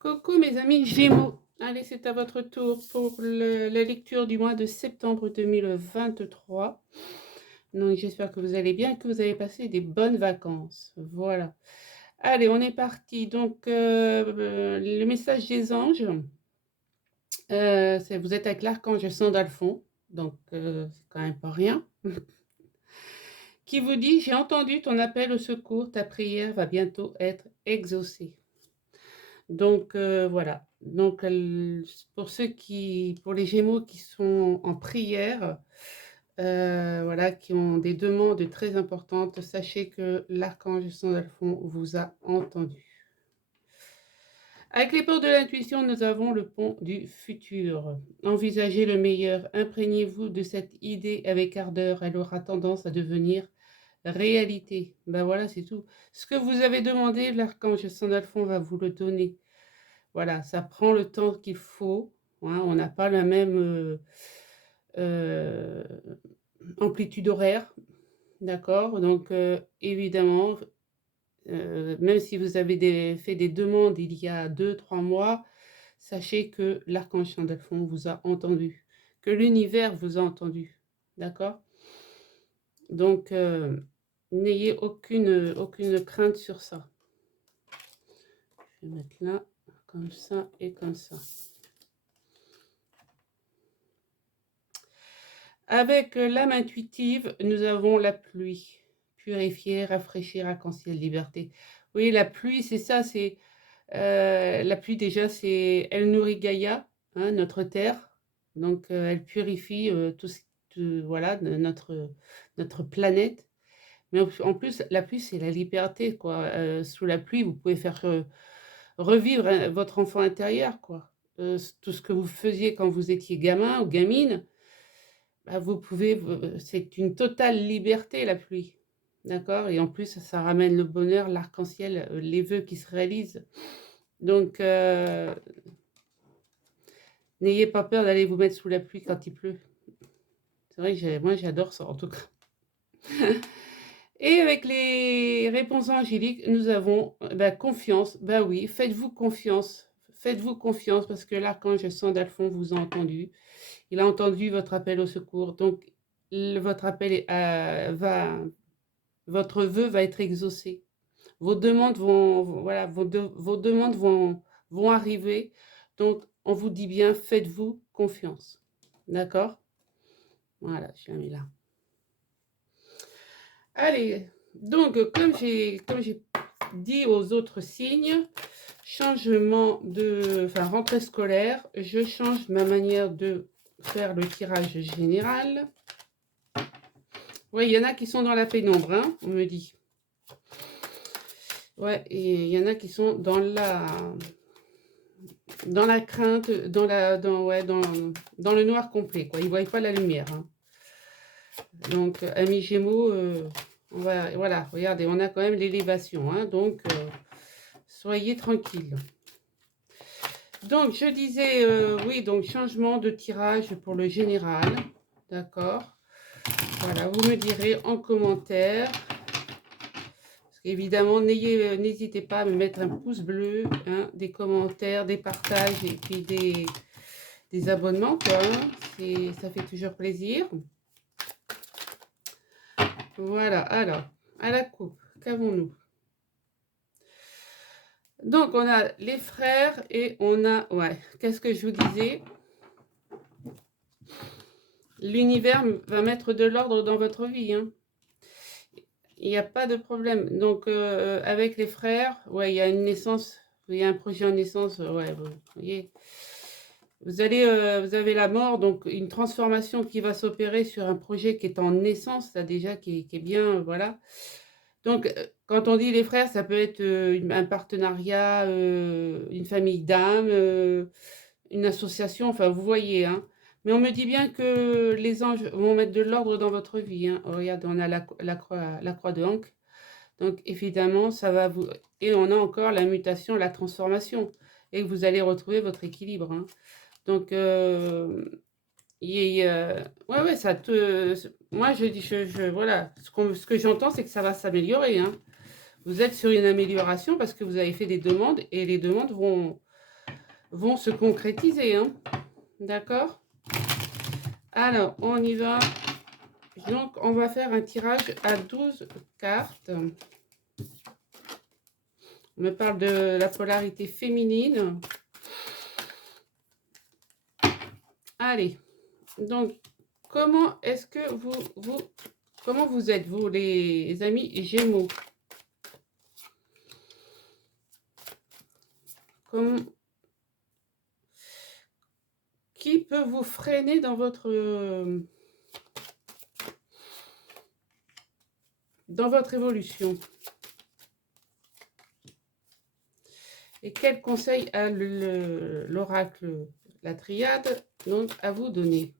Coucou mes amis Gémeaux. Allez, c'est à votre tour pour la lecture du mois de septembre 2023. Donc j'espère que vous allez bien, que vous avez passé des bonnes vacances. Voilà. Allez, on est parti. Donc le message des anges, vous êtes avec l'archange Sandalphon, donc c'est quand même pas rien, qui vous dit: j'ai entendu ton appel au secours, ta prière va bientôt être exaucée. Donc voilà. Donc pour les Gémeaux qui sont en prière, voilà, qui ont des demandes très importantes, sachez que l'archange Sandalphon vous a entendu. Avec les portes de l'intuition, nous avons le pont du futur. Envisagez le meilleur, imprégnez-vous de cette idée avec ardeur, elle aura tendance à devenir réalité. Ben voilà, c'est tout. Ce que vous avez demandé, l'archange Sandalphon va vous le donner. Voilà, ça prend le temps qu'il faut, hein, on n'a pas la même euh, amplitude horaire, d'accord? Donc, évidemment, même si vous avez fait des demandes il y a 2, 3 mois, sachez que l'archange Sandalphon vous a entendu, que l'univers vous a entendu, d'accord? Donc, n'ayez aucune crainte sur ça. Je vais mettre là, comme ça et comme ça. Avec l'âme intuitive, nous avons la pluie. Purifier, rafraîchir, arc-en-ciel, liberté. Oui, la pluie, c'est ça, c'est la pluie déjà, elle nourrit Gaïa, hein, notre terre. Donc elle purifie voilà, notre planète. Mais en plus, la pluie, c'est la liberté, quoi. Sous la pluie, vous pouvez faire revivre votre enfant intérieur, quoi. Tout ce que vous faisiez quand vous étiez gamin ou gamine, bah, c'est une totale liberté, la pluie. D'accord? Et en plus, ça ramène le bonheur, l'arc-en-ciel, les vœux qui se réalisent. Donc, n'ayez pas peur d'aller vous mettre sous la pluie quand il pleut. C'est vrai que moi, j'adore ça, en tout cas. Et avec les réponses angéliques, nous avons confiance. Ben oui, faites-vous confiance. Faites-vous confiance parce que l'archange Sandalphon vous a entendu. Il a entendu votre appel au secours. Donc, votre appel votre vœu va être exaucé. Vos demandes voilà, vos demandes vont arriver. Donc, on vous dit bien, faites-vous confiance. D'accord? Voilà, je l'ai mis là. Allez, donc, comme j'ai dit aux autres signes, rentrée scolaire, je change ma manière de faire le tirage général. Oui, il y en a qui sont dans la pénombre, hein, on me dit. Ouais, et il y en a qui sont dans la crainte, dans le noir complet, quoi. Ils ne voient pas la lumière, hein. Donc, amis Gémeaux, voilà, regardez, on a quand même l'élévation, hein, donc soyez tranquilles. Donc, je disais, oui, donc changement de tirage pour le général, d'accord. Voilà, vous me direz en commentaire. Évidemment, n'hésitez pas à me mettre un pouce bleu, hein, des commentaires, des partages et puis des abonnements, quoi, hein. Ça fait toujours plaisir. Voilà, alors, à la coupe, qu'avons-nous? Donc, on a les frères et on a, ouais, qu'est-ce que je vous disais? L'univers va mettre de l'ordre dans votre vie, hein. Il n'y a pas de problème. Donc, avec les frères, ouais, il y a une naissance, il y a un projet en naissance, ouais, vous voyez. Vous avez la mort, donc une transformation qui va s'opérer sur un projet qui est en naissance, là déjà, qui est bien, voilà. Donc, quand on dit les frères, ça peut être un partenariat, une famille d'âmes, une association, enfin, vous voyez, hein. Mais on me dit bien que les anges vont mettre de l'ordre dans votre vie, hein. Oh, regarde, on a la croix de Ankh. Donc, évidemment, ça va vous... Et on a encore la mutation, la transformation. Et vous allez retrouver votre équilibre, hein. Donc, ouais, ça te... Moi, je dis, voilà, ce que j'entends, c'est que ça va s'améliorer, hein. Vous êtes sur une amélioration parce que vous avez fait des demandes et les demandes vont se concrétiser, hein. D'accord? Alors, on y va. Donc, on va faire un tirage à 12 cartes. On me parle de la polarité féminine. Allez, donc, comment est-ce que comment vous êtes, vous, les amis Gémeaux? Qui peut vous freiner dans votre évolution? Et quel conseil a l'oracle, la triade, donc à vous donner?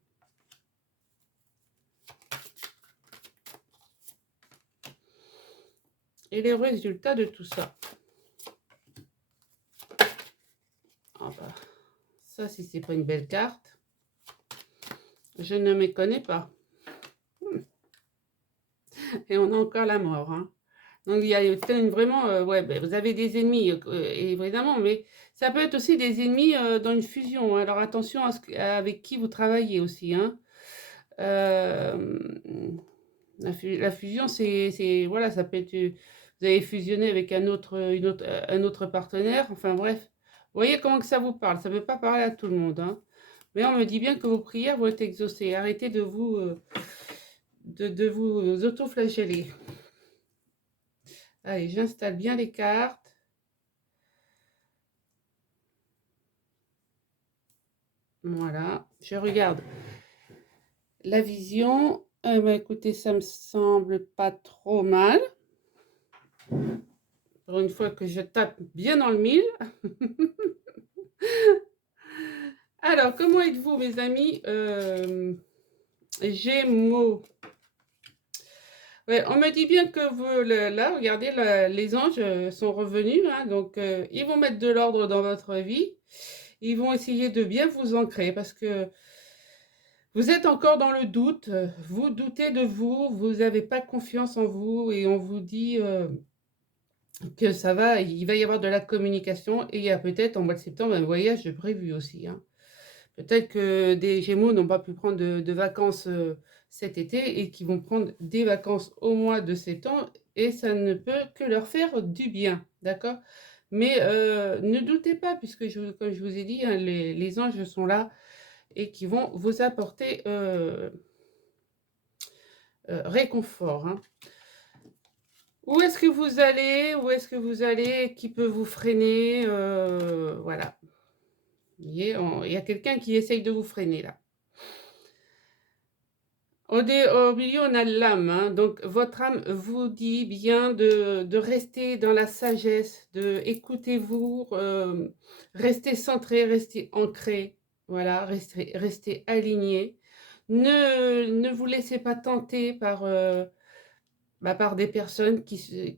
Et les résultats de tout ça. Ah bah, ça, si c'est pas une belle carte, je ne me connais pas. Et on a encore la mort, hein. Donc, il y a vraiment, ouais, ben, vous avez des ennemis, évidemment, mais ça peut être aussi des ennemis dans une fusion, hein. Alors, attention avec qui vous travaillez aussi, hein. La fusion, voilà, ça peut être, vous avez fusionné avec un autre partenaire, enfin bref. Vous voyez comment que ça vous parle, ça ne veut pas parler à tout le monde, hein. Mais on me dit bien que vos prières vont être exaucées. Arrêtez de vous auto-flageller. Allez, j'installe bien les cartes. Voilà, je regarde la vision. Bah, écoutez, ça me semble pas trop mal. Pour une fois que je tape bien dans le mille. Alors, comment êtes-vous, mes amis Gémeaux? Ouais, on me dit bien que vous, là, regardez, les anges sont revenus, hein, donc ils vont mettre de l'ordre dans votre vie. Ils vont essayer de bien vous ancrer parce que vous êtes encore dans le doute, vous doutez de vous, vous n'avez pas confiance en vous et on vous dit que il va y avoir de la communication et il y a peut-être en mois de septembre un voyage de prévu aussi, hein. Peut-être que des Gémeaux n'ont pas pu prendre de vacances cet été et qui vont prendre des vacances au mois de septembre et ça ne peut que leur faire du bien, d'accord? Mais ne doutez pas, puisque comme je vous ai dit, hein, les anges sont là et qui vont vous apporter réconfort, hein. Où est-ce que vous allez? Où est-ce que vous allez? Qui peut vous freiner? Voilà. Vous voyez, il y a quelqu'un qui essaye de vous freiner là. Au milieu, on a l'âme, hein. Donc, votre âme vous dit bien de rester dans la sagesse, de écoutez-vous, restez centré, restez ancré, voilà, restez aligné. Ne vous laissez pas tenter par des personnes qui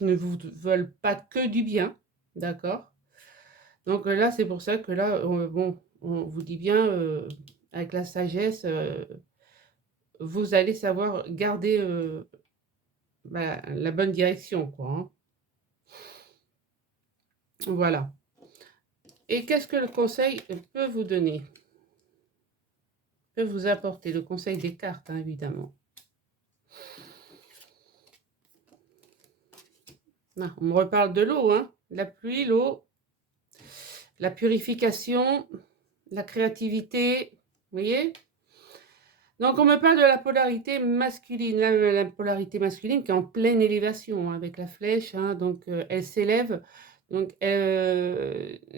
ne vous veulent pas que du bien, d'accord? Donc là, c'est pour ça que là, bon, on vous dit bien, avec la sagesse, vous allez savoir garder la bonne direction, quoi, hein. Voilà. Et qu'est-ce que le conseil peut vous donner? Peut vous apporter le conseil des cartes, hein, évidemment. Ah, on me reparle de l'eau, hein. La pluie, l'eau, la purification, la créativité, vous voyez? Donc, on me parle de la polarité masculine, la polarité masculine qui est en pleine élévation, hein, avec la flèche, hein, donc elle s'élève. Donc,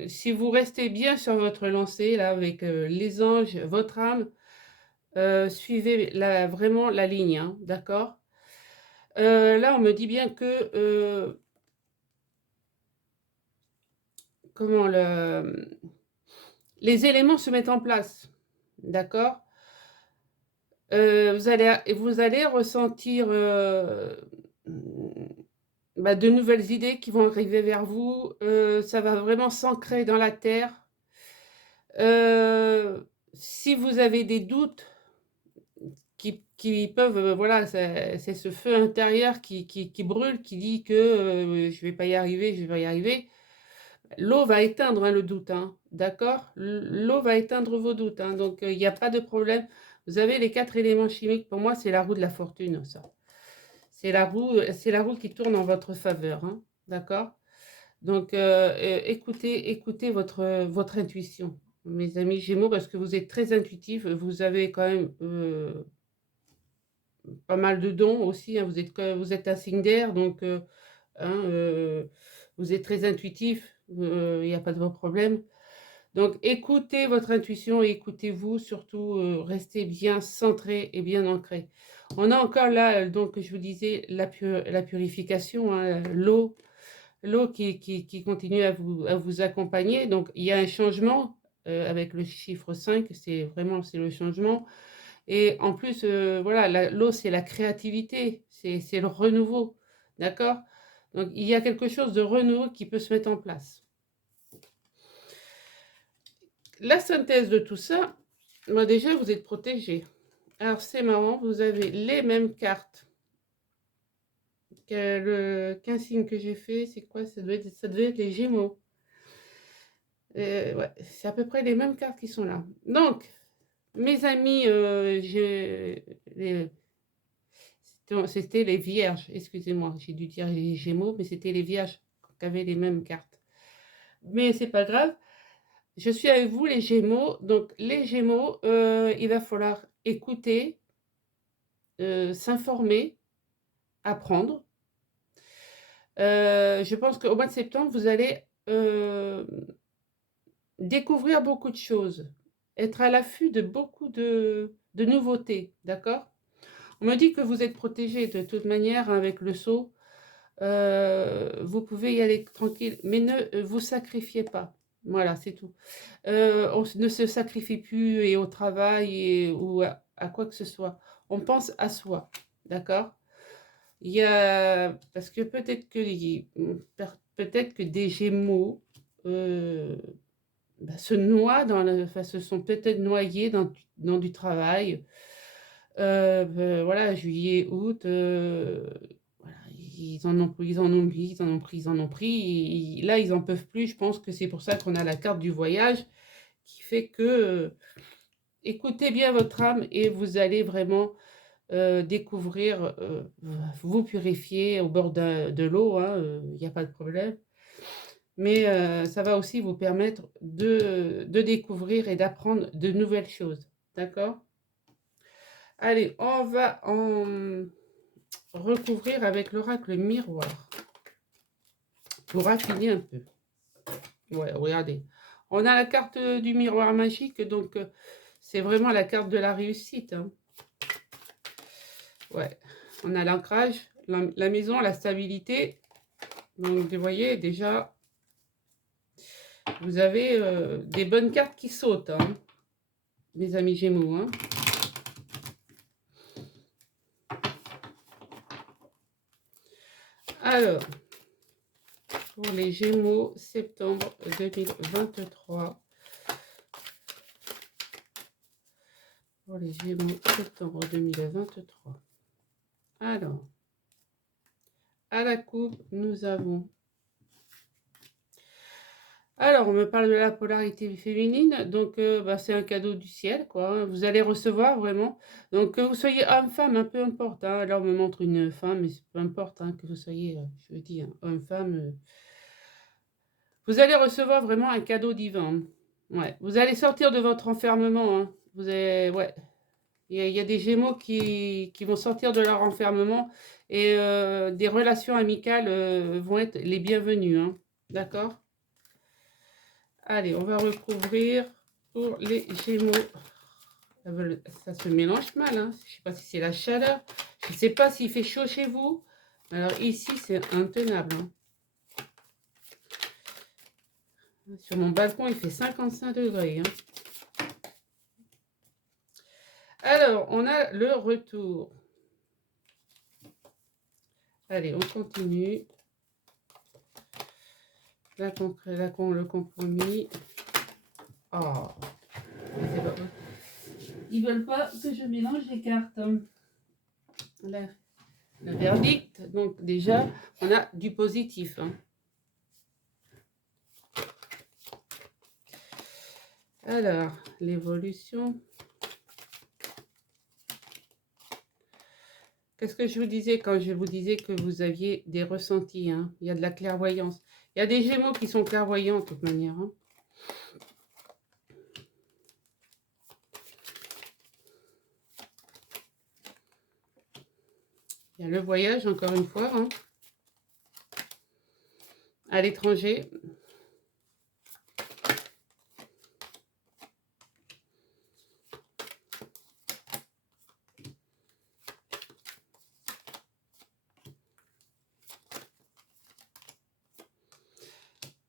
si vous restez bien sur votre lancée, là, avec les anges, votre âme, suivez vraiment la ligne, hein, d'accord? Là, on me dit bien que, comment les éléments se mettent en place, d'accord? Vous allez ressentir de nouvelles idées qui vont arriver vers vous. Ça va vraiment s'ancrer dans la terre. Si vous avez des doutes qui peuvent, voilà, c'est ce feu intérieur qui brûle, qui dit que je vais pas y arriver, je vais pas y arriver. L'eau va éteindre hein, le doute, hein, d'accord? L'eau va éteindre vos doutes, hein, donc il n'y a pas de problème. Vous avez les 4 éléments chimiques. Pour moi, c'est la roue de la fortune, ça. C'est la roue qui tourne en votre faveur, hein, d'accord? Donc, écoutez votre intuition, mes amis Gémeaux, parce que vous êtes très intuitifs. Vous avez quand même pas mal de dons aussi, hein, vous êtes un signe d'air, donc hein, vous êtes très intuitif, il n'y a pas de problème. Donc, écoutez votre intuition et écoutez-vous, surtout, restez bien centré et bien ancré. On a encore là, donc, je vous disais, la purification, hein, l'eau qui continue à vous accompagner. Donc, il y a un changement avec le chiffre 5, c'est le changement. Et en plus, voilà, l'eau, c'est la créativité, c'est le renouveau, d'accord? Donc, il y a quelque chose de renouveau qui peut se mettre en place. La synthèse de tout ça, moi déjà, vous êtes protégé. Alors, c'est marrant, vous avez les mêmes cartes que le 15 signes que j'ai fait. C'est quoi? Ça devait être les Gémeaux. Ouais, c'est à peu près les mêmes cartes qui sont là. Donc, mes amis, c'était les vierges. Excusez-moi, j'ai dû dire les Gémeaux, mais c'était les vierges qui avaient les mêmes cartes. Mais c'est pas grave. Je suis avec vous, les Gémeaux. Donc, les Gémeaux, il va falloir écouter, s'informer, apprendre. Je pense qu'au mois de septembre, vous allez découvrir beaucoup de choses, être à l'affût de beaucoup de nouveautés, d'accord? On me dit que vous êtes protégé de toute manière hein, avec le sceau. Vous pouvez y aller tranquille, mais ne vous sacrifiez pas. Voilà, c'est tout. On ne se sacrifie plus et au travail ou à quoi que ce soit. On pense à soi, d'accord? Il y a parce que peut-être que des Gémeaux se noient enfin, se sont peut-être noyés dans du travail. Voilà, juillet, août, voilà, ils en ont pris, ils en ont pris, ils en ont pris, ils en ont pris. Là, ils en peuvent plus. Je pense que c'est pour ça qu'on a la carte du voyage qui fait que écoutez bien votre âme et vous allez vraiment découvrir, vous purifier au bord de l'eau, hein, il n'y a pas de problème. Mais ça va aussi vous permettre de découvrir et d'apprendre de nouvelles choses. D'accord? Allez, on va en recouvrir avec l'oracle miroir pour affiner un peu. Ouais, regardez. On a la carte du miroir magique, donc c'est vraiment la carte de la réussite. Hein. Ouais, on a l'ancrage, la maison, la stabilité. Donc, vous voyez, déjà, vous avez des bonnes cartes qui sautent, hein, mes amis Gémeaux. Hein. Alors, pour les Gémeaux, septembre 2023. Pour les Gémeaux, septembre 2023. Alors, à la coupe, nous avons... Alors, on me parle de la polarité féminine, donc c'est un cadeau du ciel, quoi. Hein. Vous allez recevoir vraiment. Donc, que vous soyez homme-femme, hein, peu importe. Hein. Alors, on me montre une femme, mais peu importe hein, que vous soyez, je veux dire, homme-femme. Vous allez recevoir vraiment un cadeau divin. Ouais. Vous allez sortir de votre enfermement. Hein. Vous allez, ouais. Il y a des Gémeaux qui vont sortir de leur enfermement et des relations amicales vont être les bienvenues. Hein. D'accord? Allez, on va recouvrir pour les Gémeaux. Ça se mélange mal. Hein. Je ne sais pas si c'est la chaleur. Je ne sais pas s'il fait chaud chez vous. Alors ici, c'est intenable. Hein. Sur mon balcon, il fait 55 degrés. Hein. Alors, on a le retour. Allez, on continue. Le compromis. Oh, ils veulent pas que je mélange les cartes. Le verdict, donc déjà, on a du positif. Hein. Alors, l'évolution. Qu'est-ce que je vous disais quand je vous disais que vous aviez des ressentis, hein? Il y a de la clairvoyance. Il y a des Gémeaux qui sont clairvoyants de toute manière, hein. Il y a le voyage, encore une fois, hein, à l'étranger.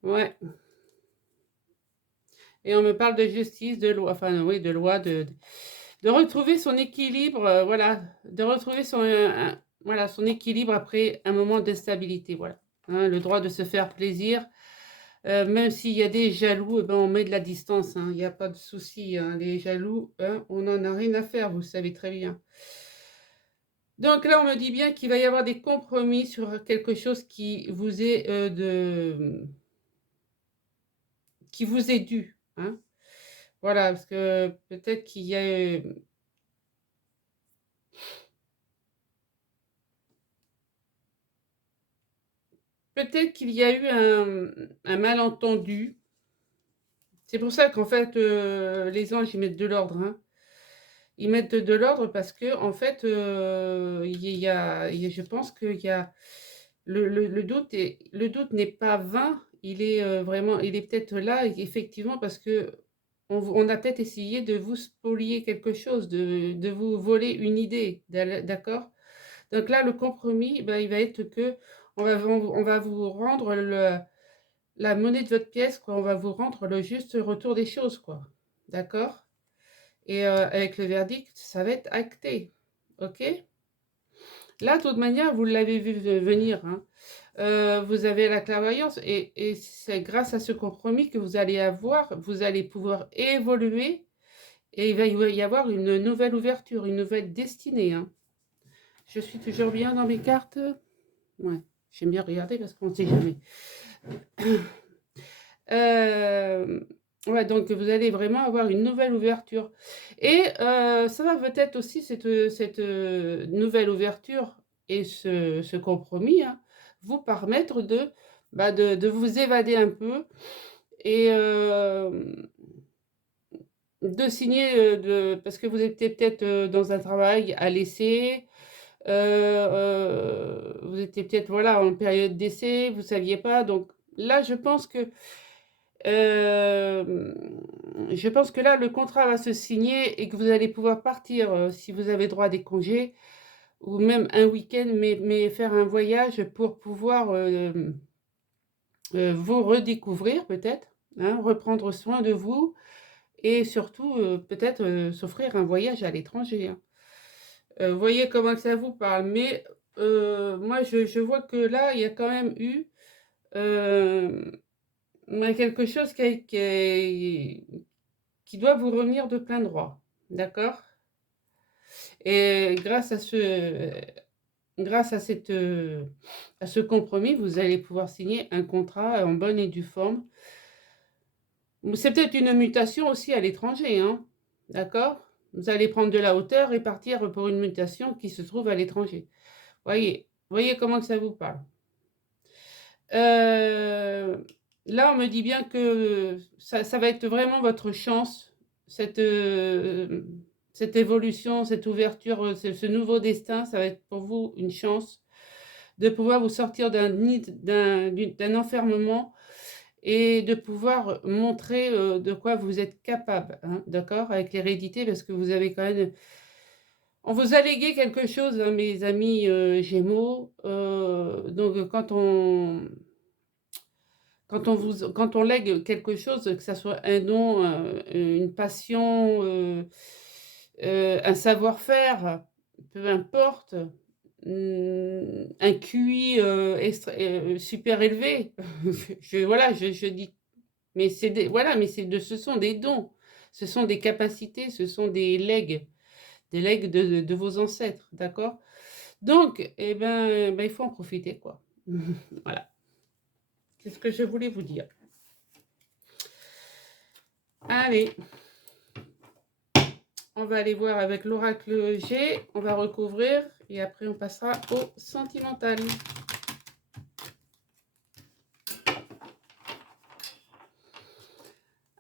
Ouais. Et on me parle de justice, de loi, enfin oui, de loi, de retrouver son équilibre, voilà, de retrouver voilà, son équilibre après un moment d'instabilité, voilà. Hein, le droit de se faire plaisir, même s'il y a des jaloux, eh ben, on met de la distance, hein, il n'y a pas de souci, hein, les jaloux, hein, on n'en a rien à faire, vous le savez très bien. Donc là, on me dit bien qu'il va y avoir des compromis sur quelque chose qui vous est qui vous est dû, hein. Voilà, parce que peut-être qu'il y a peut-être qu'il y a eu un malentendu. C'est pour ça qu'en fait, les anges, ils mettent de l'ordre, hein. Ils mettent de l'ordre parce que en fait, je pense qu'il y a le doute n'est pas vain, il est, vraiment il est peut-être là effectivement parce qu'on a peut-être essayé de vous spolier quelque chose, de vous voler une idée, d'accord? Donc là, le compromis, ben, il va être que on va vous rendre la monnaie de votre pièce, quoi. On va vous rendre le juste retour des choses, quoi. D'accord? Et avec le verdict, ça va être acté. OK? Là, de toute manière, vous l'avez vu venir, hein. Vous avez la clairvoyance et c'est grâce à ce compromis que vous allez pouvoir évoluer et il va y avoir une nouvelle ouverture, une nouvelle destinée, hein. Je suis toujours bien dans mes cartes? Ouais, j'aime bien regarder parce qu'on ne sait jamais. Ouais, donc vous allez vraiment avoir une nouvelle ouverture et ça va peut-être aussi cette nouvelle ouverture et ce compromis, hein, vous permettre de vous évader un peu et de signer, parce que vous étiez peut-être, dans un travail à laisser, vous étiez peut-être, voilà, en période d'essai, vous ne saviez pas donc là, Hem, je pense que là, le contrat va se signer et que vous allez pouvoir partir, si vous avez droit à des congés ou même un week-end, mais faire un voyage pour pouvoir, vous redécouvrir peut-être, hein, reprendre soin de vous et surtout, peut-être, s'offrir un voyage à l'étranger, hein. Vous voyez comment que ça vous parle, mais moi je vois que là, il y a quand même eu, hem, ouais, quelque chose qui doit vous revenir de plein droit, d'accord? Et grâce à ce compromis, vous allez pouvoir signer un contrat en bonne et due forme. C'est peut-être une mutation aussi à l'étranger, hein, d'accord? Vous allez prendre de la hauteur et partir pour une mutation qui se trouve à l'étranger. Voyez comment que ça vous parle. Là, on me dit bien que ça va être vraiment votre chance, cette, cette évolution, cette ouverture, ce nouveau destin, ça va être pour vous une chance de pouvoir vous sortir d'un enfermement et de pouvoir montrer, de quoi vous êtes capable, hein, d'accord? Avec l'hérédité parce que vous avez quand même on vous a légué quelque chose, hein, mes amis, gémeaux, donc quand on lègue quelque chose, que ça soit un don, une passion, un savoir-faire, peu importe, un QI, super élevé, voilà, je dis mais c'est des voilà, mais ce sont des dons, ce sont des capacités, ce sont des legs de vos ancêtres, d'accord? Donc et ben, il faut en profiter, quoi. Voilà, c'est ce que je voulais vous dire. Allez, on va aller voir avec l'oracle G. On va recouvrir et après on passera au sentimental.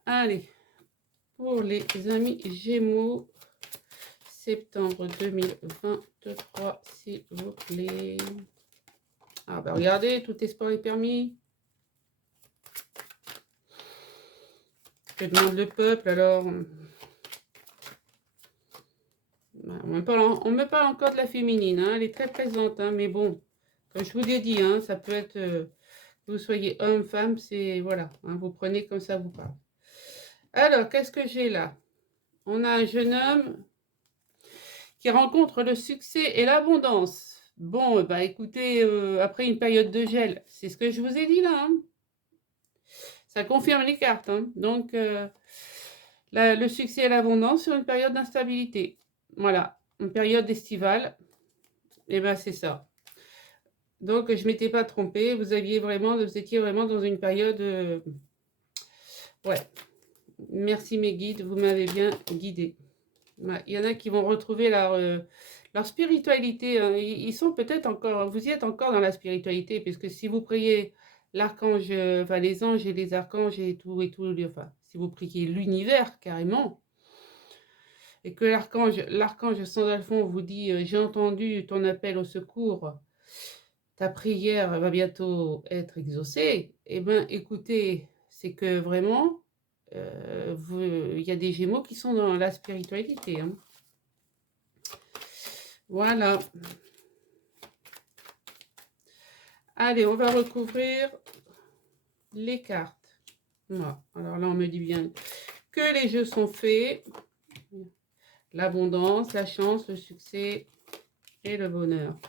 Allez, pour les amis Gémeaux, septembre 2023, s'il vous plaît. Ah bah regardez, tout espoir est permis. Que demande le peuple alors? On me parle encore de la féminine, hein, elle est très présente, hein, mais bon, comme je vous l'ai dit, hein, ça peut être, que vous soyez homme, femme, c'est, voilà, hein, vous prenez comme ça vous parle. Alors, qu'est-ce que j'ai là? On a un jeune homme qui rencontre le succès et l'abondance. Bon, bah écoutez, après une période de gel, c'est ce que je vous ai dit là, hein. Ça confirme les cartes, hein. Donc, le succès et l'abondance sur une période d'instabilité. Voilà, une période estivale, et ben c'est ça. Donc, je ne m'étais pas trompée, vous étiez vraiment dans une période... ouais, merci mes guides, vous m'avez bien guidé. Ouais, il y en a qui vont retrouver leur spiritualité, hein. Ils sont peut-être encore, vous y êtes encore dans la spiritualité, puisque si vous priez l'archange, enfin les anges et les archanges et tout, enfin, si vous priez l'univers carrément, et que l'archange Sandalphon vous dit j'ai entendu ton appel au secours, ta prière va bientôt être exaucée, eh bien écoutez, c'est que vraiment, il y a des Gémeaux qui sont dans la spiritualité, hein. Voilà. Allez, on va recouvrir les cartes. Voilà. Alors là, on me dit bien que les jeux sont faits. L'abondance, la chance, le succès et le bonheur.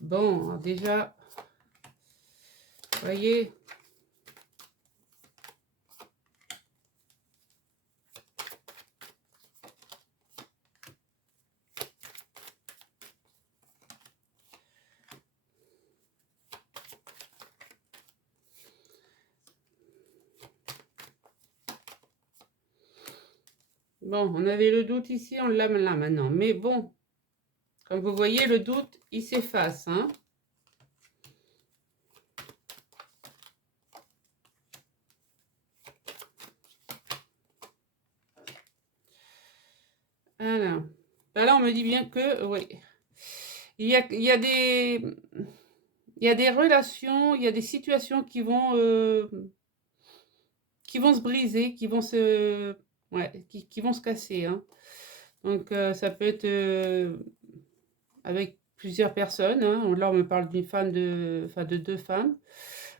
Bon, déjà, voyez. Bon, on avait le doute ici, on l'a là maintenant. Mais bon, comme vous voyez, le doute, il s'efface, hein. Alors, là, on me dit bien que, oui, il y a des relations, il y a des situations qui vont se briser, qui vont se casser, hein. Donc, ça peut être avec plusieurs personnes, hein. Là, on me parle d'une femme, de deux femmes.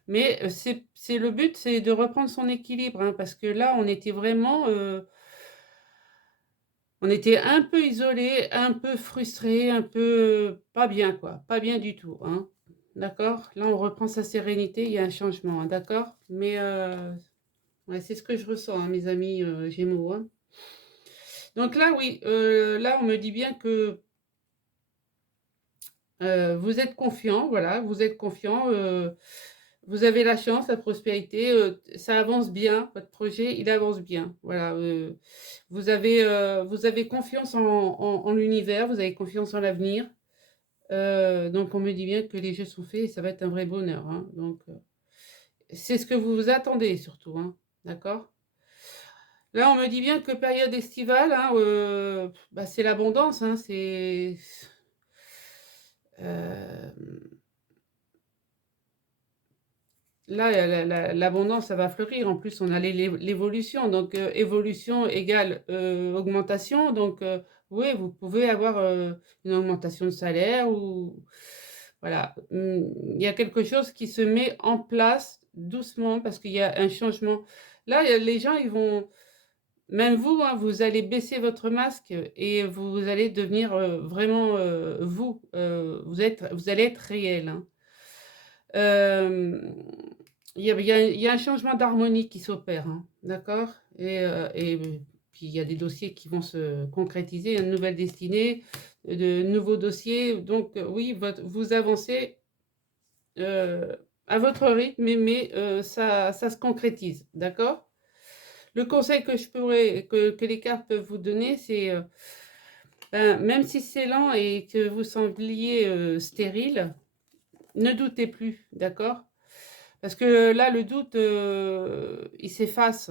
Mais c'est le but, c'est de reprendre son équilibre, hein, parce que là, on était vraiment... on était un peu isolés, un peu frustrés, un peu pas bien, quoi. Pas bien du tout, hein. D'accord? Là, on reprend sa sérénité, il y a un changement, hein, d'accord? Mais ouais, c'est ce que je ressens, hein, mes amis Gémeaux, hein. Donc là, oui, là, on me dit bien que vous êtes confiant, voilà, vous êtes confiant, vous avez la chance, la prospérité, ça avance bien, votre projet, il avance bien, voilà. Vous avez confiance en l'univers, vous avez confiance en l'avenir. Donc, on me dit bien que les jeux sont faits et ça va être un vrai bonheur, hein. Donc, c'est ce que vous vous attendez surtout, hein, d'accord? Là, on me dit bien que période estivale, hein, bah, c'est l'abondance, hein, c'est... euh, là, l'abondance, ça va fleurir. En plus, on a l'évolution. Donc, évolution égale augmentation. Donc, oui, vous pouvez avoir une augmentation de salaire ou... Voilà. Il y a quelque chose qui se met en place doucement parce qu'il y a un changement. Là, les gens, ils vont... Même vous, hein, vous allez baisser votre masque et vous allez devenir vraiment vous. Vous allez être réel, hein. Euh, il y a un changement d'harmonie qui s'opère, hein, d'accord? Et puis il y a des dossiers qui vont se concrétiser, une nouvelle destinée, de nouveaux dossiers. Donc oui, vous avancez à votre rythme, mais ça se concrétise, d'accord? Le conseil que que les cartes peuvent vous donner, c'est même si c'est lent et que vous sembliez stérile, ne doutez plus, d'accord? Parce que là, le doute, il s'efface,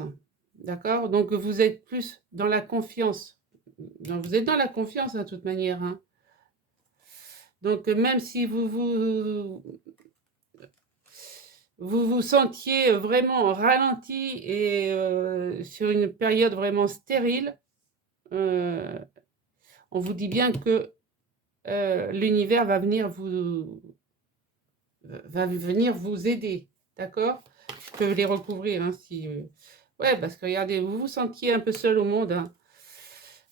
d'accord? Donc vous êtes plus dans la confiance. Donc vous êtes dans la confiance, hein, de toute manière, hein. Donc même si vous sentiez vraiment ralenti et sur une période vraiment stérile, on vous dit bien que l'univers va venir vous aider, d'accord? Je peux les recouvrir, hein, si... Ouais, parce que regardez, vous vous sentiez un peu seul au monde, hein.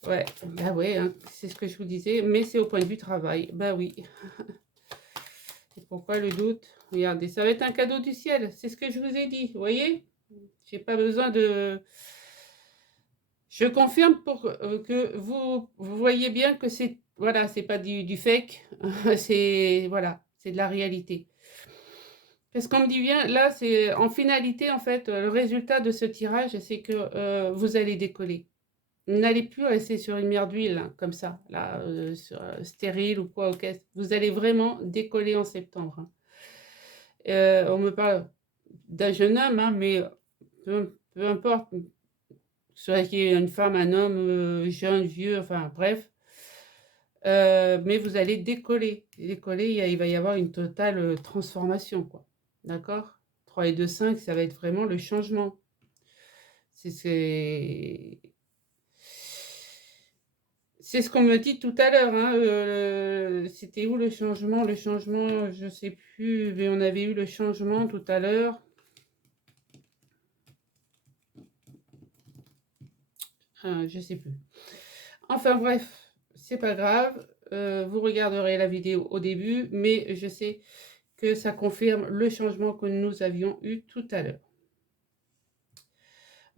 Ouais, bah ouais, hein, c'est ce que je vous disais, mais c'est au point de vue travail, bah oui. Et pourquoi le doute? Regardez, ça va être un cadeau du ciel, c'est ce que je vous ai dit, vous voyez? J'ai pas besoin de... Je confirme pour que vous voyez bien que c'est... Voilà, c'est pas du fake, c'est... Voilà, c'est de la réalité. Parce qu'on me dit bien, là, c'est en finalité, en fait, le résultat de ce tirage, c'est que vous allez décoller. Vous n'allez plus rester sur une mer d'huile, hein, comme ça, là, stérile ou quoi, ok. Vous allez vraiment décoller en septembre, hein. On me parle d'un jeune homme, hein, mais peu importe, soit qu'il y ait une femme, un homme, jeune, vieux, enfin bref. Mais vous allez décoller. Décoller, il va y avoir une totale transformation, quoi. D'accord? 3 et 2, 5, ça va être vraiment le changement. C'est ce qu'on me dit tout à l'heure, hein. C'était où le changement? Le changement, je sais plus, mais on avait eu le changement tout à l'heure. Je sais plus. Enfin bref, c'est pas grave. Vous regarderez la vidéo au début, mais je sais que ça confirme le changement que nous avions eu tout à l'heure.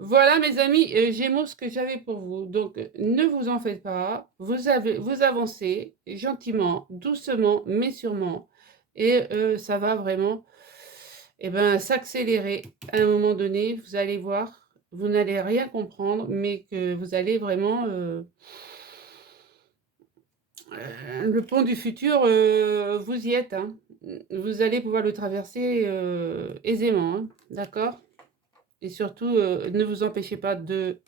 Voilà mes amis, Gémeaux, ce que j'avais pour vous. Donc ne vous en faites pas, vous avancez gentiment, doucement, mais sûrement. Et ça va vraiment s'accélérer. À un moment donné, vous allez voir, vous n'allez rien comprendre, mais que vous allez vraiment... le pont du futur, vous y êtes, hein. Vous allez pouvoir le traverser aisément, hein, d'accord? Et surtout, ne vous empêchez pas de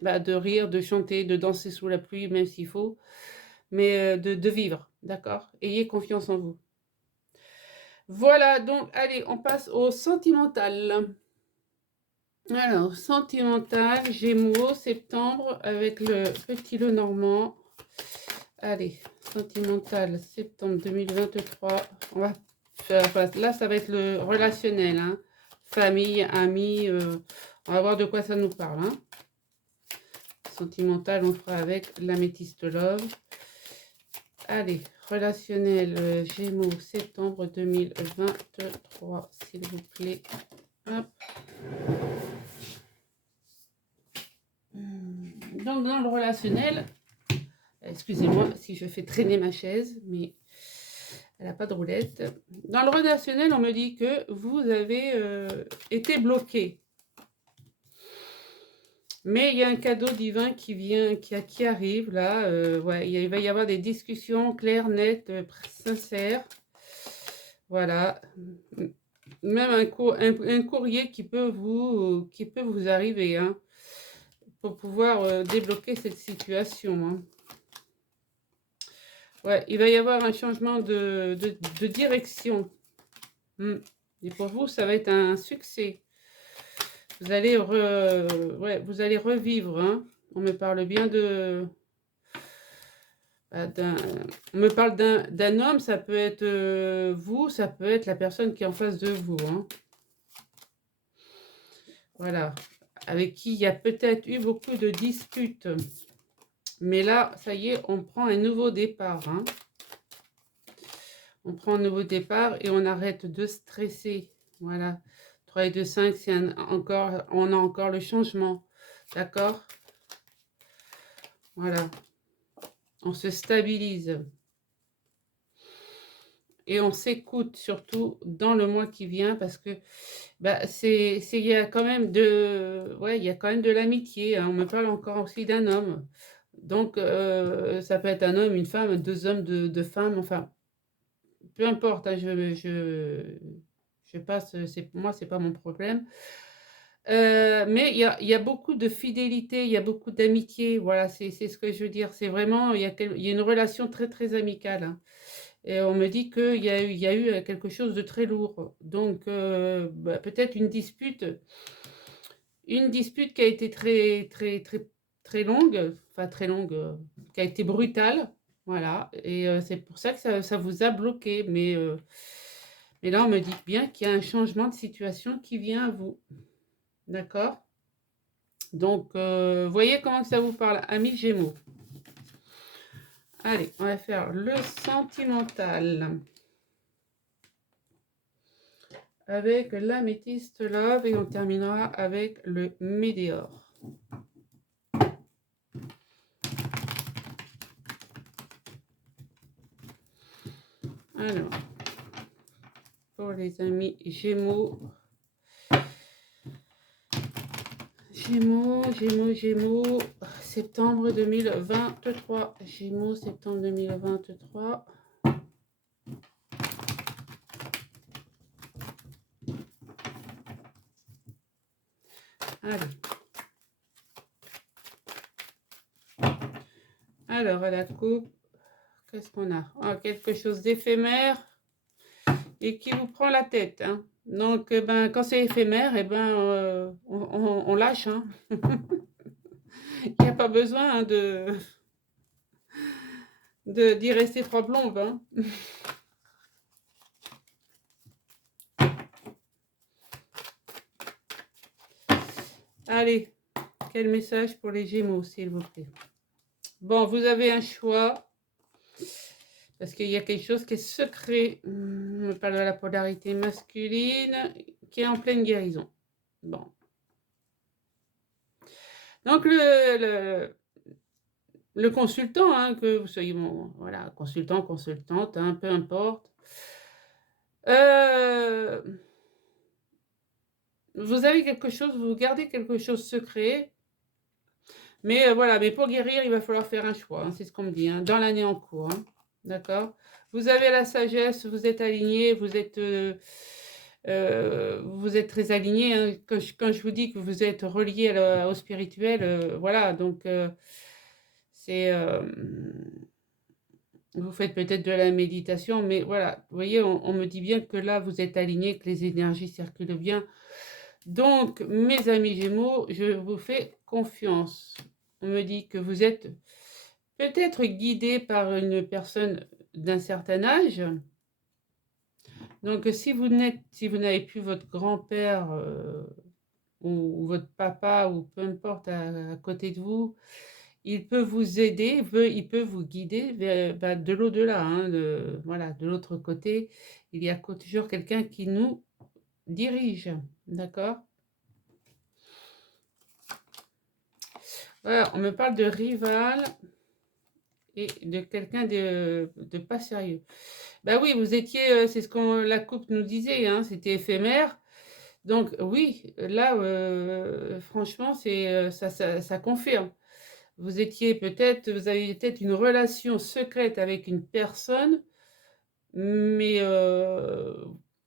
rire, de chanter, de danser sous la pluie, même s'il faut, mais de vivre, d'accord? Ayez confiance en vous. Voilà, donc allez, on passe au sentimental. Alors, sentimental, Gémeaux, septembre, avec le petit le normand. Allez, sentimental, septembre 2023. On va faire, là, ça va être le relationnel, hein. Famille, amis, on va voir de quoi ça nous parle, hein. Sentimental, on fera avec l'améthyste love. Allez, relationnel, Gémeaux, septembre 2023, s'il vous plaît. Hop. Donc, dans le relationnel, excusez-moi si je fais traîner ma chaise, mais elle n'a pas de roulette. Dans le relationnel, on me dit que vous avez été bloqué. Mais il y a un cadeau divin qui vient, qui arrive là. Ouais, il va y avoir des discussions claires, nettes, sincères. Voilà. Même un courrier qui peut vous arriver, hein, pour pouvoir débloquer cette situation, hein. Ouais, il va y avoir un changement de direction. Et pour vous, ça va être un succès. Vous allez, vous allez revivre, hein. On me parle bien de... on me parle d'un homme, ça peut être vous, ça peut être la personne qui est en face de vous, hein. Voilà. Avec qui il y a peut-être eu beaucoup de disputes. Mais là, ça y est, on prend un nouveau départ, hein. On prend un nouveau départ et on arrête de stresser. Voilà. 3 et 2, 5, c'est on a encore le changement. D'accord? Voilà. On se stabilise. et on s'écoute surtout dans le mois qui vient parce que bah, il y a quand même ouais, il y a quand même de l'amitié, hein. On me parle encore aussi d'un homme. Donc, ça peut être un homme, une femme, deux hommes, deux femmes, enfin, peu importe, hein, je passe, pour moi, c'est pas mon problème. Mais il y a beaucoup de fidélité, il y a beaucoup d'amitié, voilà, c'est ce que je veux dire. C'est vraiment, il y a une relation très, très amicale, hein. Et on me dit qu'il y a eu quelque chose de très lourd. Donc, bah, peut-être une dispute qui a été très, très, très, très longue, enfin très longue, qui a été brutale, voilà. Et c'est pour ça que ça vous a bloqué. Mais là, on me dit bien qu'il y a un changement de situation qui vient à vous, d'accord? Donc, voyez comment ça vous parle, amis Gémeaux. Allez, on va faire le sentimental avec l'améthyste love et on terminera avec le météore. Alors, pour les amis Gémeaux, septembre 2023. Gémeaux, septembre 2023. Allez. Alors, à la coupe, qu'est-ce qu'on a? Ah, quelque chose d'éphémère et qui vous prend la tête, hein. Donc, ben, quand c'est éphémère, ben, on lâche, hein. Il n'y a pas besoin, hein, d'y rester trois plombes, hein. Allez, quel message pour les Gémeaux, s'il vous plaît? Bon, vous avez un choix. Parce qu'il y a quelque chose qui est secret. On me parle de la polarité masculine qui est en pleine guérison. Bon. Donc, le consultant, hein, que vous soyez, bon, voilà, consultant, consultante, hein, peu importe. Vous avez quelque chose, vous gardez quelque chose secret. Mais voilà, mais pour guérir, il va falloir faire un choix, hein, c'est ce qu'on me dit, hein, dans l'année en cours, hein, d'accord? Vous avez la sagesse, vous êtes aligné, vous êtes très aligné, hein. Quand je vous dis que vous êtes relié au spirituel, voilà, donc c'est vous faites peut-être de la méditation, mais voilà, vous voyez, on me dit bien que là, vous êtes aligné, que les énergies circulent bien. Donc, mes amis Gémeaux, je vous fais confiance. On me dit que vous êtes peut-être guidé par une personne d'un certain âge. Donc, si vous n'avez plus votre grand-père ou votre papa ou peu importe à côté de vous, il peut vous aider, il peut vous guider vers, de l'au-delà, hein, voilà, de l'autre côté. Il y a toujours quelqu'un qui nous dirige, d'accord? Voilà, on me parle de rival et de quelqu'un de pas sérieux. Bah oui, vous étiez, c'est ce que la coupe nous disait, hein, c'était éphémère. Donc oui, là, franchement, ça confirme. Vous avez peut-être une relation secrète avec une personne, mais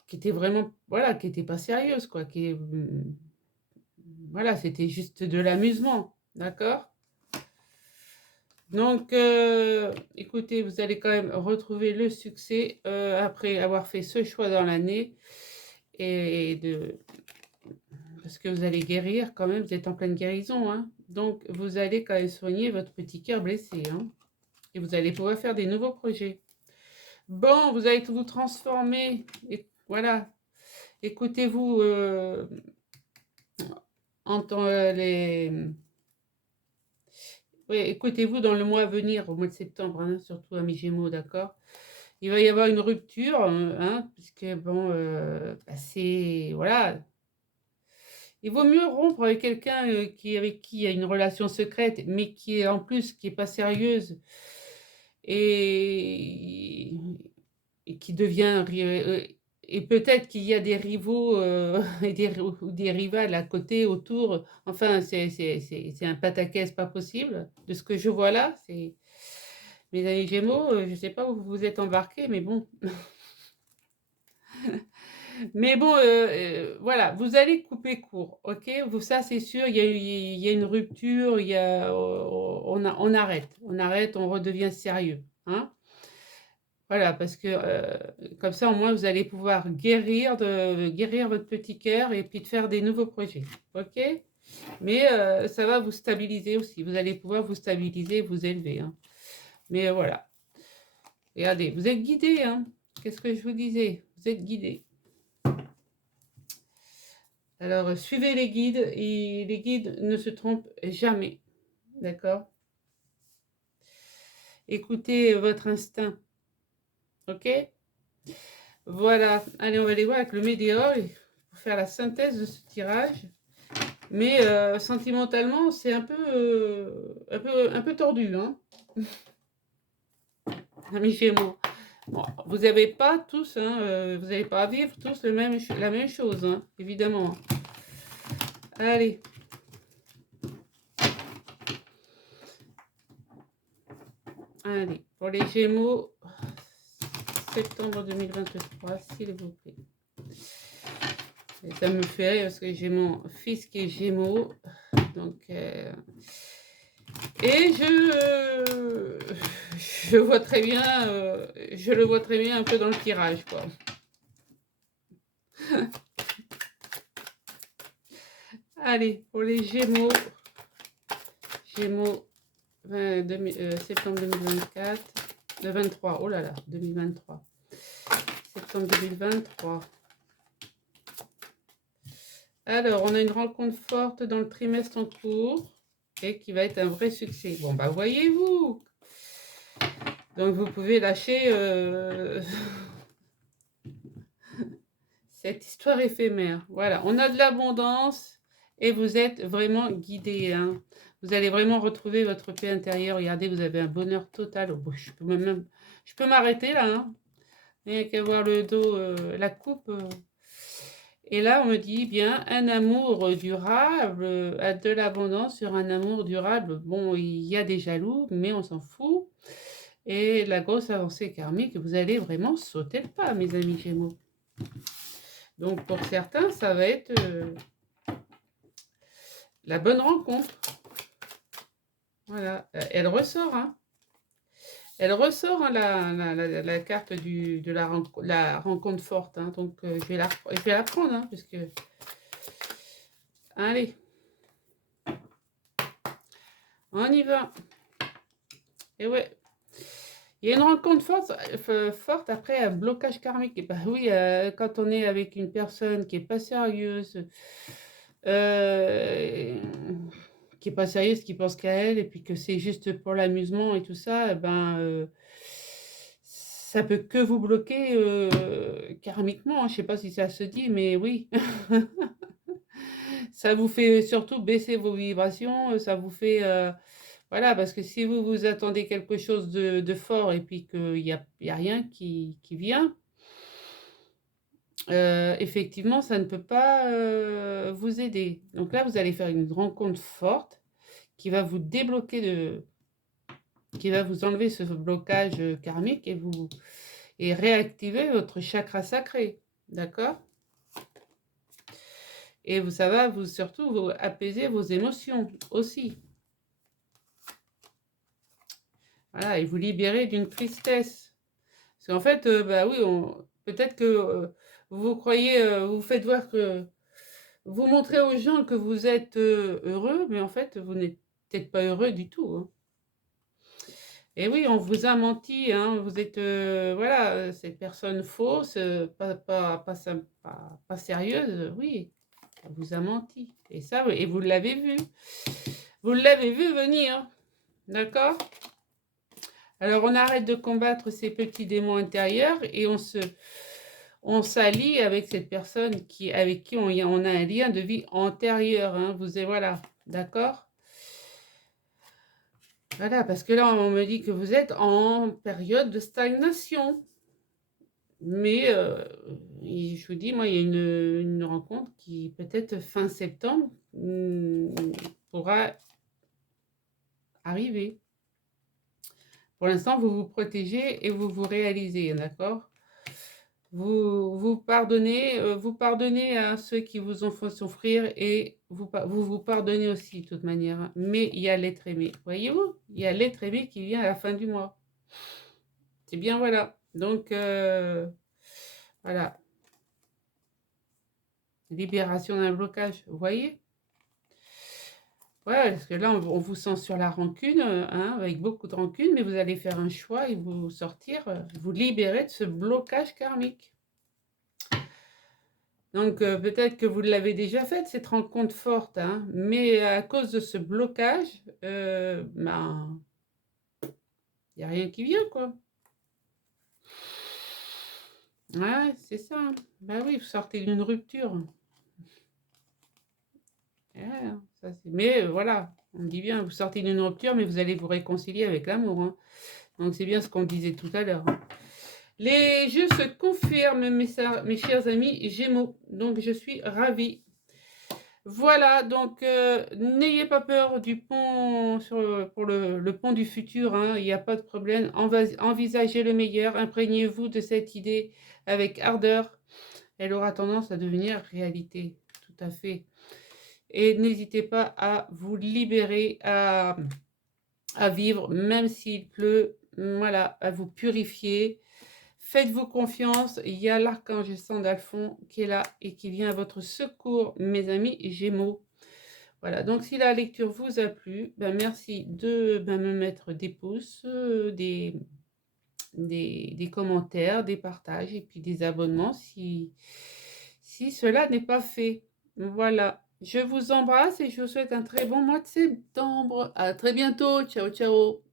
qui était vraiment, voilà, qui était pas sérieuse, quoi. Voilà, c'était juste de l'amusement, d'accord? Donc, écoutez, vous allez quand même retrouver le succès après avoir fait ce choix dans l'année et parce que vous allez guérir quand même, vous êtes en pleine guérison, hein. Donc, vous allez quand même soigner votre petit cœur blessé, hein, et vous allez pouvoir faire des nouveaux projets. Bon, vous allez vous transformer, et voilà. Écoutez-vous oui, écoutez-vous dans le mois à venir, au mois de septembre, hein, surtout amis Gémeaux, d'accord? Il va y avoir une rupture, hein, puisque bon, bah, voilà. Il vaut mieux rompre avec quelqu'un avec qui il y a une relation secrète, mais qui est en plus, qui est pas sérieuse. Et et qui devient et peut-être qu'il y a des rivaux et ou des rivales à côté, autour. Enfin, c'est un pataquès pas possible. De ce que je vois là, c'est mes amis Gémeaux, je ne sais pas où vous vous êtes embarqués, mais bon. Mais bon, voilà, vous allez couper court, ok? Vous, ça c'est sûr, il y a une rupture, on arrête, on redevient sérieux, hein? Voilà, parce que comme ça, au moins, vous allez pouvoir guérir votre petit cœur et puis de faire des nouveaux projets, ok? Mais ça va vous stabiliser aussi. Vous allez pouvoir vous stabiliser, vous élever, hein. Mais voilà. Regardez, vous êtes guidé, hein? Qu'est-ce que je vous disais? Vous êtes guidé. Alors, suivez les guides et les guides ne se trompent jamais. D'accord? Écoutez votre instinct. Ok? Voilà. Allez, on va aller voir avec le médior pour faire la synthèse de ce tirage. Mais sentimentalement, c'est un peu tordu, hein? Amis Gémeaux. Bon, vous n'avez pas tous, hein, vous n'allez pas vivre tous la même chose, hein, évidemment. Allez. Allez, pour les Gémeaux, septembre 2023, s'il vous plaît. Et ça me fait rire parce que j'ai mon fils qui est Gémeaux. Donc, et je vois très bien, je le vois très bien un peu dans le tirage, quoi. Allez, pour les Gémeaux, septembre 2024, le 23, oh là là, 2023, septembre 2023. Alors, on a une rencontre forte dans le trimestre en cours et qui va être un vrai succès. Bon, bah, voyez-vous. Donc, vous pouvez lâcher cette histoire éphémère. Voilà, on a de l'abondance et vous êtes vraiment guidé, hein. Vous allez vraiment retrouver votre paix intérieure. Regardez, vous avez un bonheur total. Oh, je peux m'arrêter là, hein. Rien qu'à voir le dos, la coupe. Et là, on me dit bien un amour durable, de l'abondance sur un amour durable. Bon, il y a des jaloux, mais on s'en fout. Et la grosse avancée karmique, vous allez vraiment sauter le pas, mes amis Gémeaux. Donc, pour certains, ça va être la bonne rencontre. Voilà, elle ressort, hein. Elle ressort, hein, la carte de la rencontre forte, hein. Donc, je vais la prendre, hein, parce que... Allez. On y va. Et ouais. Il y a une rencontre forte après un blocage karmique. Et bah oui, quand on est avec une personne qui est pas sérieuse, qui est pas sérieuse, qui pense qu'à elle, et puis que c'est juste pour l'amusement et tout ça, eh ben, ça peut que vous bloquer karmiquement, hein. Je sais pas si ça se dit, mais oui. Ça vous fait surtout baisser vos vibrations, ça vous fait... voilà, parce que si vous vous attendez quelque chose de fort et puis qu'il y a rien qui vient, effectivement, ça ne peut pas vous aider. Donc là, vous allez faire une rencontre forte qui va vous débloquer qui va vous enlever ce blocage karmique et réactiver votre chakra sacré. D'accord? Et ça va surtout apaiser vos émotions aussi. Voilà, et vous libérer d'une tristesse. Parce qu'en fait, bah oui, peut-être que vous croyez, vous faites voir que vous montrez aux gens que vous êtes heureux, mais en fait, vous n'êtes peut-être pas heureux du tout, hein. Et oui, on vous a menti, hein. Vous êtes, voilà, cette personne fausse, pas sérieuse, oui, on vous a menti. Et ça, et vous l'avez vu. Vous l'avez vu venir, d'accord? Alors, on arrête de combattre ces petits démons intérieurs et on s'allie avec cette personne avec qui on a un lien de vie antérieur, hein. Voilà, d'accord? Voilà, parce que là, on me dit que vous êtes en période de stagnation. Mais je vous dis, moi, il y a une rencontre qui, peut-être fin septembre, pourra arriver. Pour l'instant, vous vous protégez et vous vous réalisez, d'accord? Vous pardonnez à ceux qui vous ont fait souffrir et vous pardonnez aussi de toute manière, hein. Mais il y a l'être aimé. Voyez-vous? Il y a l'être aimé qui vient à la fin du mois. C'est bien, voilà. Donc, voilà. Libération d'un blocage, vous voyez? Ouais, parce que là, on vous sent sur la rancune, hein, avec beaucoup de rancune, mais vous allez faire un choix et vous sortir, vous libérer de ce blocage karmique. Donc, peut-être que vous l'avez déjà faite, cette rencontre forte, hein, mais à cause de ce blocage, ben, il n'y a rien qui vient, quoi. Ouais, c'est ça, hein. Bah oui, vous sortez d'une rupture. Ouais, hein, ça c'est mais voilà, on dit bien, vous sortez d'une rupture, mais vous allez vous réconcilier avec l'amour, hein. Donc c'est bien ce qu'on disait tout à l'heure, hein. Les jeux se confirment, mes chers amis Gémeaux, donc je suis ravie. Voilà, donc n'ayez pas peur du pont pour le pont du futur, hein, il n'y a pas de problème. Envisagez le meilleur, imprégnez-vous de cette idée avec ardeur. Elle aura tendance à devenir réalité, tout à fait. Et n'hésitez pas à vous libérer, à vivre, même s'il pleut, voilà, à vous purifier. Faites-vous confiance, il y a l'archange Sandalphon qui est là et qui vient à votre secours, mes amis Gémeaux. Voilà, donc si la lecture vous a plu, ben merci de me mettre des pouces, des commentaires, des partages et puis des abonnements si cela n'est pas fait. Voilà, je vous embrasse et je vous souhaite un très bon mois de septembre. À très bientôt, ciao ciao.